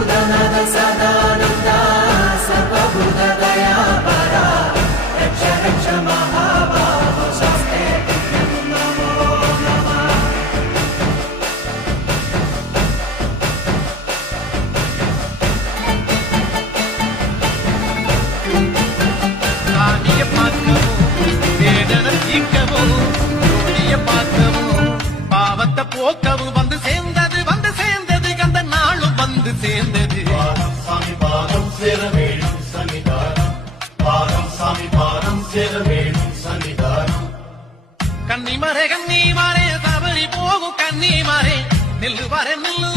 भूतनाथ सदानन्दा सर्वभूतदयापरा रक्ष रक्ष महाबाहो शस्ते नमो नमः। காணிய பார்க்கவும் வேதனை தீர்க்கவும் ஜோடிய பார்க்கவும் பாவத்தை போக்கவும் வந்து சேர்ந்தது அந்த நாளும் வந்து சேர்ந்தது. சாமி பாதம் சேர வேணும் சன்னிதானம், பாதம் சாமி பாதம் சேர வேணும் சன்னிதானம். கன்னிமரே சபரி போகும் கன்னிமரே நில்லு வர நில்லு